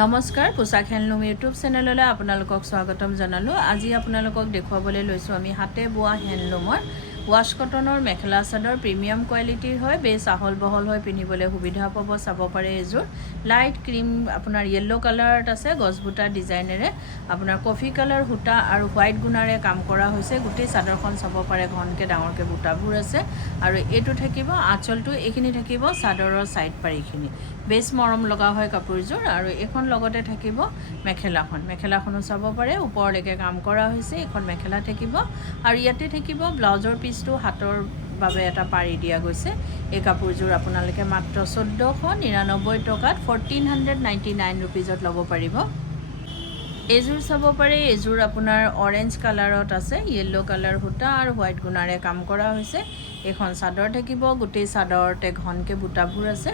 নমস্কাৰ পোছাক handloom YouTube চেনেললৈ আপোনালোকক স্বাগতম জনালোঁ। আজি আপোনালোকক দেখুৱাবলৈ লৈছোঁ আমি হাতে বোৱা হেণ্ডলুমৰ ৱাছ কটনৰ মেখেলা চাদৰ প্ৰিমিয়াম কোৱালিটিৰ হয়, বেছ আহল বহল হৈ পিন্ধিবলৈ সুবিধা পাব। চাব পাৰে এযোৰ লাইট ক্ৰীম আপোনাৰ য়েল্লো কালাৰত আছে, গছবুটা ডিজাইনেৰে আপোনাৰ কফি কালাৰ সূতা আৰু হোৱাইট গুণাৰে কাম কৰা হৈছে। গোটেই চাদৰখন চাব পাৰে ঘনকৈ ডাঙৰকৈ বুটাবোৰ আছে আৰু এইটো থাকিব আঁচলটো, এইখিনি থাকিব চাদৰৰ ছাইড পাৰিখিনি। বেছ মৰম লগা হয় কাপোৰযোৰ আৰু এইখন লগতে থাকিব মেখেলাখনো চাব পাৰে ওপৰলৈকে কাম কৰা হৈছে। এইখন মেখেলা থাকিব আৰু ইয়াতে থাকিব ব্লাউজৰ পিচটো হাতৰ বাবে এটা পাৰি দিয়া গৈছে। এই কাপোৰযোৰ আপোনালোকে মাত্ৰ 1499 টকাত 1499 ৰুপিজত ল'ব পাৰিব। এইযোৰ চাব পাৰে, এইযোৰ আপোনাৰ অৰেঞ্জ কালাৰত আছে, য়েল্লো কালাৰ সূতা আৰু হোৱাইট গুণাৰে কাম কৰা হৈছে। এইখন চাদৰ থাকিব, গোটেই চাদৰতে ঘনকৈ বুটাবোৰ আছে।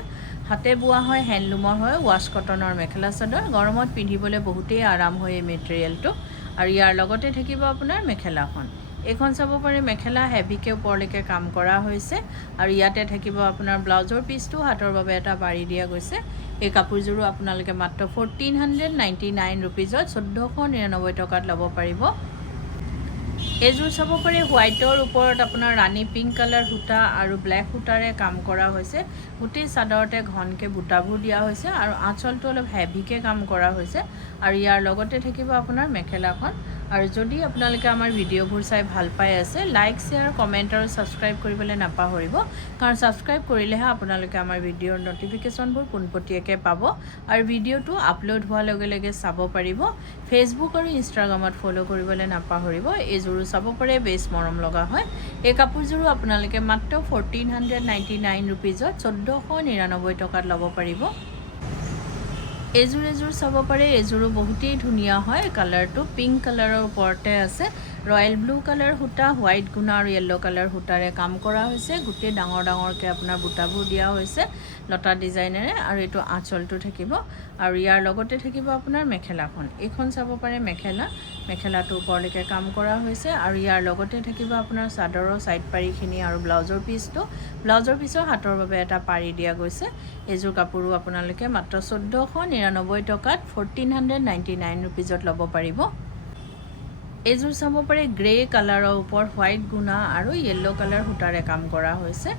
হাতে বোৱা হয়, হেণ্ডলুমৰ হয়, ৱাছ কটনৰ মেখেলা চাদৰ। গৰমত পিন্ধিবলৈ বহুতেই আৰাম হয় এই মেটেৰিয়েলটো। আৰু ইয়াৰ লগতে থাকিব আপোনাৰ মেখেলাখন। এইখন চাব পাৰে মেখেলা হেভিকৈ ওপৰলৈকে কাম কৰা হৈছে আৰু ইয়াতে থাকিব আপোনাৰ ব্লাউজৰ পিচটো হাতৰ বাবে এটা বাৰী দিয়া গৈছে। এই কাপোৰযোৰো আপোনালোকে মাত্ৰ 1499 ৰুপিজত 1499 টকাত ল'ব পাৰিব। এইযোৰ চাব পাৰে হোৱাইটৰ ওপৰত আপোনাৰ ৰাণী পিংক কালাৰ সূতা আৰু ব্লেক সূতাৰে কাম কৰা হৈছে। গোটেই চাদৰতে ঘনকৈ বুটাবোৰ দিয়া হৈছে আৰু আঁচলটো অলপ হেভিকৈ কাম কৰা হৈছে আৰু ইয়াৰ লগতে থাকিব আপোনাৰ মেখেলাখন। আৰু যদি আপোনালোকে আমাৰ ভিডিঅ'বোৰ চাই ভাল পাই আছে, লাইক শ্বেয়াৰ কমেণ্ট আৰু ছাবস্ক্ৰাইব কৰিবলৈ নাপাহৰিব, কাৰণ ছাবস্ক্ৰাইব কৰিলেহে আপোনালোকে আমাৰ ভিডিঅ'ৰ ন'টিফিকেশ্যনবোৰ পোনপটীয়াকৈ পাব আৰু ভিডিঅ'টো আপলোড হোৱাৰ লগে লগে চাব পাৰিব। ফেচবুক আৰু ইনষ্টাগ্ৰামত ফ'ল' কৰিবলৈ নাপাহৰিব। এইযোৰো চাব পাৰে, বেছ মৰম লগা হয়। এই কাপোৰযোৰো আপোনালোকে মাত্ৰ 1499 ৰুপিজত 1499 টকাত ল'ব পাৰিব। এইযোৰ চাব পাৰে, এইযোৰো বহুতেই ধুনীয়া হয়। কালাৰটো পিংক কালাৰৰ ওপৰতে আছে, ৰয়েল ব্লু কালাৰ সূতা, হোৱাইট গুণা আৰু য়েল্লো কালাৰ সূতাৰে কাম কৰা হৈছে। গোটেই ডাঙৰকৈ আপোনাৰ বুটাবোৰ দিয়া হৈছে লতা ডিজাইনেৰে আৰু এইটো আঁচলটো থাকিব আৰু ইয়াৰ লগতে থাকিব আপোনাৰ মেখেলাখন। এইখন চাব পাৰে মেখেলাটো ওপৰলৈকে কাম কৰা হৈছে আৰু ইয়াৰ লগতে থাকিব আপোনাৰ চাদৰৰ ছাইড পাৰিখিনি আৰু ব্লাউজৰ পিচৰ হাতৰ বাবে এটা পাৰি দিয়া গৈছে। এইযোৰ কাপোৰো আপোনালোকে মাত্ৰ 1499 টকাত 1499 ৰুপিজত ল'ব পাৰিব। এইযোৰ চাব পাৰে গ্ৰে কালাৰৰ ওপৰত হোৱাইট গুণা আৰু য়েল্লো কালাৰ সূতাৰে কাম কৰা হৈছে।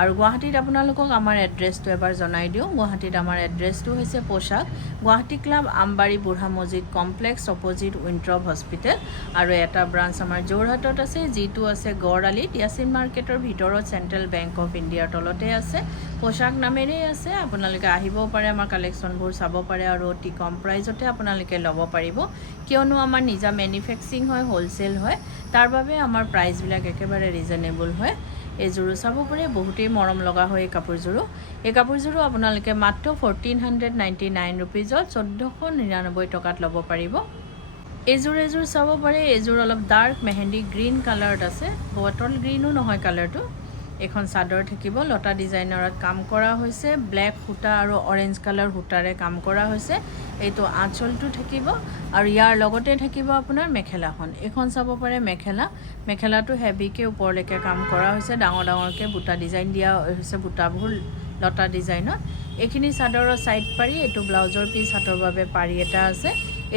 আৰু গুৱাহাটীত আপোনালোকক আমাৰ এড্ৰেছটো এবাৰ জনাই দিওঁ। গুৱাহাটীত আমাৰ এড্ৰেছটো হৈছে পোছাক গুৱাহাটী ক্লাব, আমবাৰী বুঢ়া মছজিদ কমপ্লেক্স, অপজিট উইণ্ট্ৰপ হস্পিটেল। আৰু এটা ব্ৰাঞ্চ আমাৰ যোৰহাটত আছে, যিটো আছে গড়আলিত য়াচিন মাৰ্কেটৰ ভিতৰত, চেণ্ট্ৰেল বেংক অফ ইণ্ডিয়াৰ তলতে আছে। পোছাক নামেৰেই আছে। আপোনালোকে আহিবও পাৰে, আমাৰ কালেকশ্যনবোৰ চাব পাৰে আৰু অতি কম প্ৰাইজতে আপোনালোকে ল'ব পাৰিব, কিয়নো আমাৰ নিজা মেনুফেক্সাৰিং হয়, হ'লচেল হয়, তাৰ বাবে আমাৰ প্ৰাইচবিলাক একেবাৰে ৰিজনেবল হয়। এইযোৰো চাব পাৰে, বহুতেই মৰম লগা হয় এই কাপোৰযোৰো আপোনালোকে মাত্ৰ 1499 ৰুপিজত 1499 টকাত ল'ব পাৰিব। এইযোৰ চাব পাৰে, এইযোৰ অলপ ডাৰ্ক মেহেন্দি গ্ৰীণ কালাৰত আছে, বটল গ্ৰীণো নহয় কালাৰটো। এখন চাদৰ থাকিব, লতা ডিজাইনাৰত কাম কৰা হৈছে, ব্লেক সূতা আৰু অৰেঞ্জ কালাৰ সূতাৰে কাম কৰা হৈছে। এইটো আঁচলটো থাকিব আৰু ইয়াৰ লগতে থাকিব আপোনাৰ মেখেলাখন। এইখন চাব পাৰে মেখেলাটো হেভিকৈ ওপৰলৈকে কাম কৰা হৈছে, ডাঙৰকৈ বুটা ডিজাইন দিয়া হৈছে, বুটাবোৰ লতা ডিজাইনত। এইখিনি চাদৰৰ ছাইড পাৰি, এইটো ব্লাউজৰ পিচ হাতৰ বাবে পাৰি এটা আছে।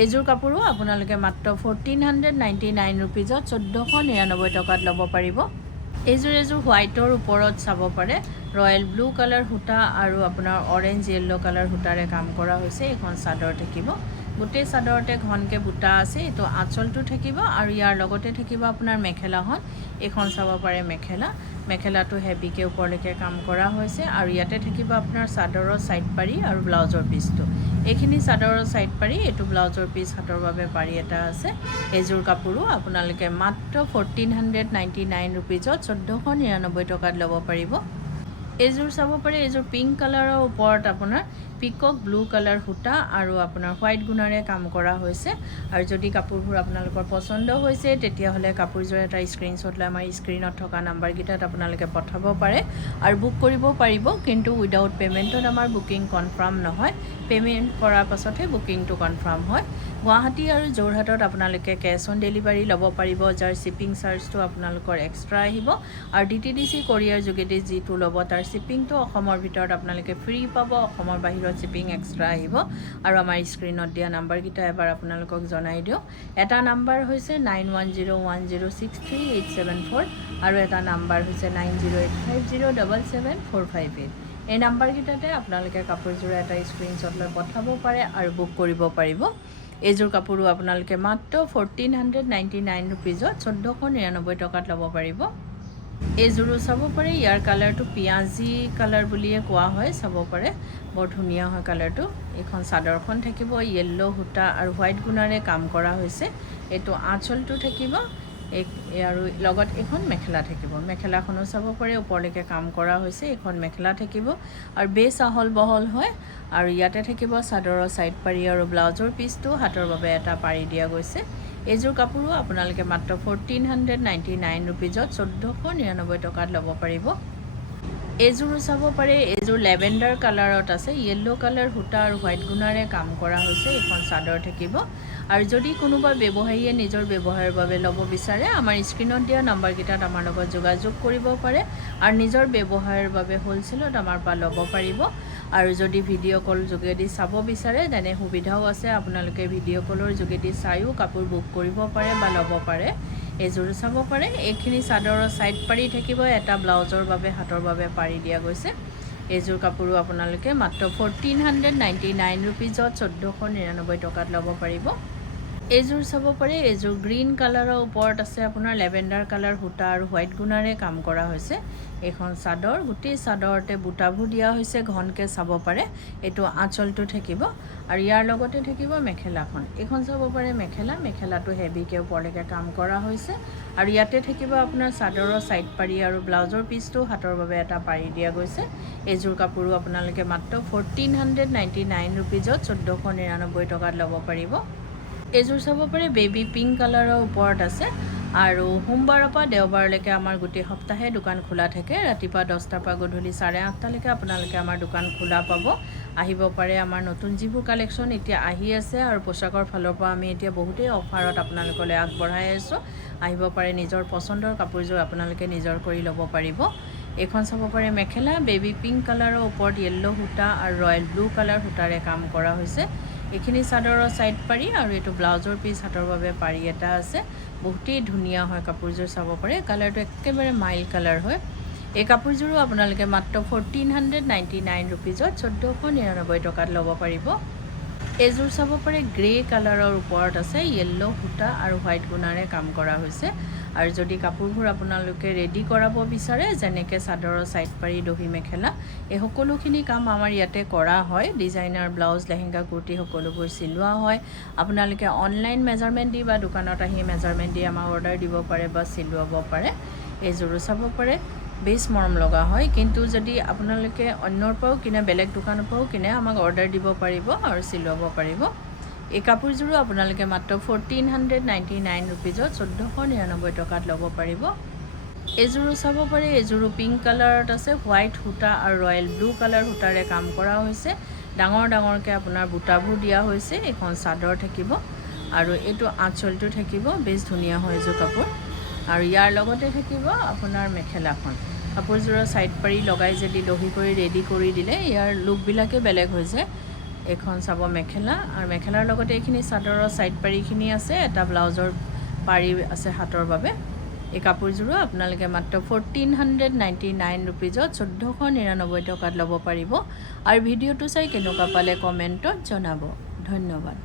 এইযোৰ কাপোৰো আপোনালোকে মাত্ৰ 1499 ৰুপিজত 1499 টকাত ল'ব পাৰিব। এইযোৰ হোৱাইটৰ ওপৰত চাব পাৰে, ৰয়েল ব্লু কালাৰ সূতা আৰু আপোনাৰ অৰেঞ্জ য়েল্লো কালাৰ সূতাৰে কাম কৰা হৈছে। এইখন চাদৰ থাকিব, গোটেই চাদৰতে ঘনকৈ বুটা আছে। এইটো আঁচলটো থাকিব আৰু ইয়াৰ লগতে থাকিব আপোনাৰ মেখেলাখন। এইখন চাব পাৰে মেখেলাটো হেভিকৈ ওপৰলৈকে কাম কৰা হৈছে আৰু ইয়াতে থাকিব আপোনাৰ চাদৰৰ ছাইড পাৰি আৰু ব্লাউজৰ পিচটো। এইখিনি চাদৰৰ ছাইড পাৰি, এইটো ব্লাউজৰ পিচ হাতৰ বাবে পাৰি এটা আছে। এইযোৰ কাপোৰো আপোনালোকে মাত্ৰ 1499 ৰুপিজত 1499 টকাত ল'ব পাৰিব। এইযোৰ চাব পাৰে, এইযোৰ পিংক কালাৰৰ ওপৰত আপোনাৰ পিকক ব্লু কালাৰ সূতা আৰু আপোনাৰ হোৱাইট গুণাৰে কাম কৰা হৈছে। আৰু যদি কাপোৰবোৰ আপোনালোকৰ পচন্দ হৈছে, তেতিয়াহ'লে কাপোৰযোৰ এটা স্ক্ৰীনশ্বট লৈ আমাৰ স্ক্ৰীণত থকা নাম্বাৰকেইটাত আপোনালোকে পঠাব পাৰে আৰু বুক কৰিব পাৰিব, কিন্তু উইদাউট পে'মেণ্টত আমাৰ বুকিং কনফাৰ্ম নহয়। পে'মেণ্ট কৰাৰ পাছতহে বুকিংটো কনফাৰ্ম হয়। গুৱাহাটী আৰু যোৰহাটত আপোনালোকে কেছ অন ডেলিভাৰী ল'ব পাৰিব, যাৰ শ্বিপিং চাৰ্জটো আপোনালোকৰ এক্সট্ৰা আহিব। আৰু DTDC কৰিয়াৰ যোগেদি যিটো ল'ব, তাৰ শ্বিপিংটো অসমৰ ভিতৰত আপোনালোকে ফ্ৰী পাব, অসমৰ বাহিৰত পিছত শ্বিপিং এক্সট্ৰা আহিব আৰু আমাৰ স্ক্ৰীনত দিয়া নাম্বাৰকেইটা এবাৰ আপোনালোকক জনাই দিওঁ এটা নাম্বাৰ হৈছে 9101063874 আৰু এটা নাম্বাৰ হৈছে 9085077458 এই নাম্বাৰকেইটাতে আপোনালোকে কাপোৰযোৰ এটা স্ক্ৰীনশ্বট লৈ পঠাব পাৰে আৰু বুক কৰিব পাৰিব এইযোৰ কাপোৰো আপোনালোকে মাত্ৰ 1499 ৰুপিজত 1499 টকাত ল'ব পাৰিব এইযোৰো চাব পাৰে ইয়াৰ কালাৰটো পিয়াজি কালাৰ বুলিয়ে কোৱা হয় চাব পাৰে বৰ ধুনীয়া হয় কালাৰটো এখন চাদৰখন থাকিব য়েল্লো সূতা আৰু হোৱাইট গুণাৰে কাম কৰা হৈছে এইটো আঁচলটো থাকিব আৰু লগত এখন মেখেলা থাকিব মেখেলাখনো চাব পাৰে ওপৰলৈকে কাম কৰা হৈছে এখন মেখেলা থাকিব আৰু বেছ আহল বহল হয় আৰু ইয়াতে থাকিব চাদৰৰ সাইড পাৰি আৰু ব্লাউজৰ পিচটো হাতৰ বাবে এটা পাৰি দিয়া গৈছে এইযোৰ কাপোৰো আপোনালোকে মাত্ৰ 1499 ৰুপিজত 1499 টকাত ল'ব পাৰিব এইযোৰো চাব পাৰে এইযোৰ লেভেণ্ডাৰ কালাৰত আছে য়েল্লো কালাৰ সূতা আৰু হোৱাইট গুণাৰে কাম কৰা হৈছে এখন চাদৰ থাকিব আৰু যদি কোনোবা ব্যৱসায়ীয়ে নিজৰ ব্যৱহাৰৰ বাবে ল'ব বিচাৰে আমাৰ স্ক্ৰীনত দিয়া নাম্বাৰকেইটাত আমাৰ লগত যোগাযোগ কৰিব পাৰে আৰু নিজৰ ব্যৱহাৰৰ বাবে হোলচেলত আমাৰ পৰা ল'ব পাৰিব আৰু যদি ভিডিঅ' কল যোগেদি চাব বিচাৰে তেনে সুবিধাও আছে আপোনালোকে ভিডিঅ' কলৰ যোগেদি চাইও কাপোৰ বুক কৰিব পাৰে বা ল'ব পাৰে এইযোৰ চাব পাৰে এইখিনি চাদৰৰ সাইড পাৰি থাকিব এটা ব্লাউজৰ বাবে হাতৰ বাবে পাৰি দিয়া গৈছে এইযোৰ কাপোৰো আপোনালোকে মাত্ৰ 1499 ৰুপিজত 1499 টকাত ল'ব পাৰিব এইযোৰ চাব পাৰে এইযোৰ গ্ৰীণ কালাৰৰ ওপৰত আছে আপোনাৰ লেভেণ্ডাৰ কালাৰ সূতা আৰু হোৱাইট গুণাৰে কাম কৰা হৈছে এখন চাদৰ গোটেই চাদৰতে বুটাবোৰ দিয়া হৈছে ঘনকে চাব পাৰে এইটো আঁচলটো থাকিব আৰু ইয়াৰ লগতে থাকিব মেখেলাখন এখন চাব পাৰে মেখেলাটো হেভিকে ওপৰলৈকে কাম কৰা হৈছে আৰু ইয়াতে থাকিব আপোনাৰ চাদৰৰ সাইড পাৰি আৰু ব্লাউজৰ পিচটো হাতৰ বাবে এটা পাৰি দিয়া গৈছে এইযোৰ কাপোৰো আপোনালোকে মাত্ৰ 1499 ৰুপিজত 1499 টকাত ল'ব পাৰিব এইযোৰ চাব পাৰে বেবি পিংক কালাৰৰ ওপৰত আছে আৰু সোমবাৰৰ পৰা দেওবাৰলৈকে আমাৰ গোটেই সপ্তাহে দোকান খোলা থাকে ৰাতিপুৱা 10টাৰ পৰা গধূলি 8:30লৈকে আপোনালোকে আমাৰ দোকান খোলা পাব আহিব পাৰে আমাৰ নতুন যিবোৰ কালেকশ্যন এতিয়া আহি আছে আৰু পোছাকৰ ফালৰ পৰা আমি এতিয়া বহুতেই অফাৰত আপোনালোকলৈ আগবঢ়াই আছোঁ আহিব পাৰে নিজৰ পচন্দৰ কাপোৰযোৰ আপোনালোকে নিজৰ কৰি ল'ব পাৰিব এখন চাব পাৰে মেখেলা বেবি পিংক কালাৰৰ ওপৰত য়েল্লো সূতা আৰু ৰয়েল ব্লু কালাৰ সূতাৰে কাম কৰা হৈছে এইখিনি চাদৰৰ সাইড পাৰি আৰু এইটো ব্লাউজৰ পিচ হাতৰ বাবে পাৰি এটা আছে বহুতেই ধুনীয়া হয় কাপোৰযোৰ চাব পাৰে কালাৰটো একেবাৰে মাইল্ড কালাৰ হয় এই কাপোৰযোৰো আপোনালোকে মাত্ৰ 1499 ৰুপিজত 1499 টকাত ল'ব পাৰিব এইযোৰ চাব পাৰে গ্ৰে কালাৰৰ ওপৰত আছে য়েল্লো সূতা আৰু হোৱাইট গুণাৰে কাম কৰা হৈছে আৰু যদি কাপোৰবোৰ আপোনালোকে ৰেডি কৰাব বিচাৰে যেনেকৈ চাদৰৰ সাইড পাৰি দহি মেখেলা এই সকলোখিনি কাম আমাৰ ইয়াতে কৰা হয় ডিজাইনাৰ ব্লাউজ লেহেংগা কুৰ্তি সকলোবোৰ চিলোৱা হয় আপোনালোকে অনলাইন মেজাৰমেণ্ট দি বা দোকানত আহি মেজাৰমেণ্ট দি আমাক অৰ্ডাৰ দিব পাৰে বা চিলোৱাব পাৰে এইযোৰো চাব পাৰে বেছ মৰম লগা হয় কিন্তু যদি আপোনালোকে অন্যৰ পৰাও কিনে বেলেগ দোকানৰ পৰাও কিনে আমাক অৰ্ডাৰ দিব পাৰিব আৰু চিলোৱাব পাৰিব এই কাপোৰযোৰো আপোনালোকে মাত্ৰ 1499 ৰুপিজত 1499 টকাত ল'ব পাৰিব এইযোৰো চাব পাৰে এইযোৰো পিংক কালাৰত আছে হোৱাইট সূতা আৰু ৰয়েল ব্লু কালাৰ সূতাৰে কাম কৰা হৈছে ডাঙৰ ডাঙৰকৈ আপোনাৰ বুটাবোৰ দিয়া হৈছে এখন চাদৰ থাকিব আৰু এইটো আঁচলটো থাকিব বেছ ধুনীয়া হয় এইযোৰ কাপোৰ আৰু ইয়াৰ লগতে থাকিব আপোনাৰ মেখেলাখন কাপোৰযোৰৰ সাইড পাৰি লগাই যদি দহি কৰি ৰেডি কৰি দিলে ইয়াৰ লুকবিলাকে বেলেগ হৈ যায় এখন চাব মেখেলা আৰু মেখেলাৰ লগতে এইখিনি চাদৰৰ সাইড পাৰিখিনি আছে এটা ব্লাউজৰ পাৰি আছে হাতৰ বাবে এই কাপোৰযোৰো আপোনালোকে মাত্ৰ 1499 ৰুপিজত 1499 টকাত ল'ব পাৰিব আৰু ভিডিঅ'টো চাই কেনেকুৱা পালে কমেণ্টত জনাব ধন্যবাদ